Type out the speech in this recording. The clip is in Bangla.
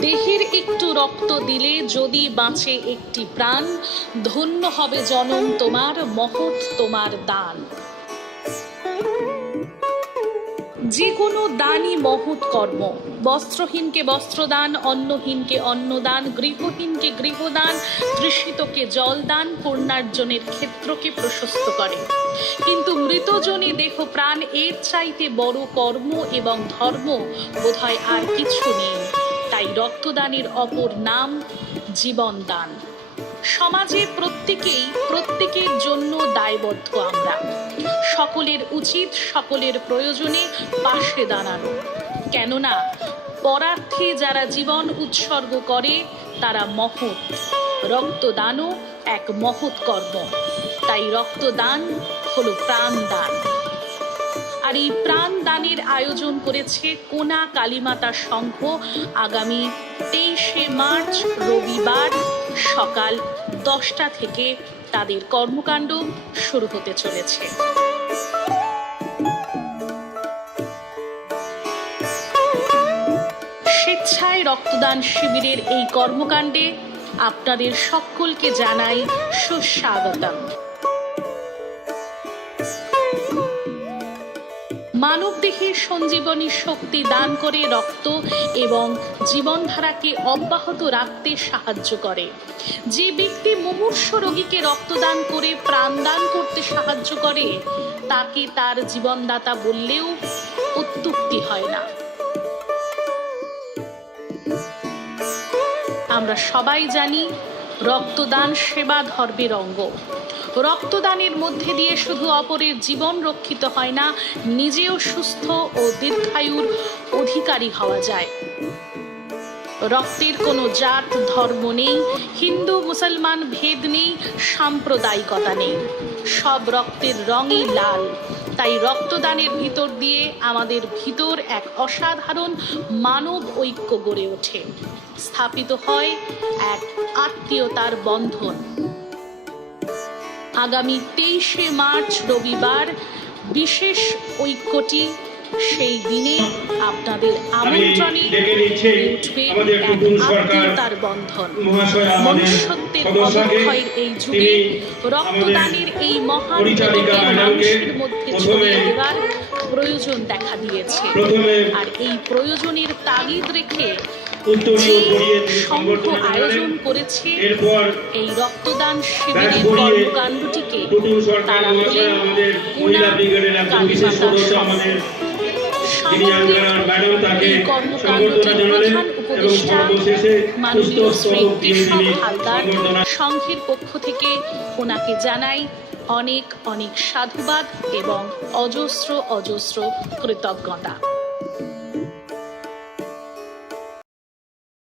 দেহের একটু রক্ত দিলে যদি বাঁচে একটি প্রাণ, ধন্য হবে জনম তোমার, মহৎ তোমার দান। যে কোনো দানই মহৎ কর্ম। বস্ত্রহীনকে বস্ত্রদান, অন্নহীনকে অন্নদান, গৃহহীনকে গৃহদান, তৃষিতকে জলদান পূর্ণার্জনের ক্ষেত্রকে প্রশস্ত করে। কিন্তু মৃতজনে দেহ প্রাণ, এর চাইতে বড় কর্ম এবং ধর্ম বোধহয় আর কিছু নেই। তাই রক্তদানের অপর নাম জীবনদান। সমাজে প্রত্যেকেই প্রত্যেকের জন্য দায়বদ্ধ আমরা। সকলের উচিত সকলের প্রয়োজনে পাশে দাঁড়ানো। কেননা, পরার্থে যারা জীবন উৎসর্গ করে, তারা মহৎ। রক্তদানও এক মহৎ কর্ম। তাই রক্তদান হলো প্রাণদান। আর এই প্রাণ দানের আয়োজন করেছে কোনা কালীমাতা সংঘ আগামী তেইশে মার্চ রবিবার সকাল দশটা থেকে তাদের কর্মকাণ্ড শুরু হতে চলেছে। স্বেচ্ছায় রক্তদান শিবিরের এই কর্মকাণ্ডে আপনাদের সকলকে জানাই সুস্বাগতম। মানব দেহে সঞ্জীবনী শক্তি দান করে রক্ত এবং জীবনধারাকে অব্যাহত রাখতে সাহায্য করে। যে ব্যক্তি মুমূর্ষ রোগীকে রক্তদান করে প্রাণদান করতে সাহায্য করে, তাকে তার জীবনদাতা বললেও অত্যুক্তি হয় না। আমরা সবাই জানি রক্তদান সেবা ধর্মের অঙ্গ। রক্তদানের মধ্যে দিয়ে শুধু অপরের জীবন রক্ষিত হয় না, নিজেও সুস্থ ও দীর্ঘায়ুর অধিকারী হওয়া যায়। রক্তের কোনো জাত, ধর্ম নেই, হিন্দু, মুসলমান ভেদ নেই, সাম্প্রদায়িকতা নেই। সব রক্তের রঙই লাল। তাই রক্তদানের ভিতর দিয়ে আমাদের ভিতর এক অসাধারণ মানব ঐক্য গড়ে ওঠে। স্থাপিত হয় এক আত্মীয়তার বন্ধন। আগামী তেইশে মার্চ রবিবার বিশেষ ঐক্যটি সেই দিনে আপনাদের আমন্ত্রণে উঠবে আত্মীয়তার বন্ধন। মনুষ্যত্বের অবক্ষয়ের এই যুগে রক্তদানের এই মহান মানুষের মধ্যে ছড়িয়ে দেওয়ার প্রয়োজন দেখা দিয়েছে। আর এই প্রয়োজনের তাগিদ রেখে সংঘ আয়োজন করেছে এই রক্তদান শিবিরের কর্মকাণ্ডটিকে তারা হলেন সংঘের পক্ষ থেকে ওনাকে জানাই অনেক অনেক সাধুবাদ এবং অজস্র অজস্র কৃতজ্ঞতা।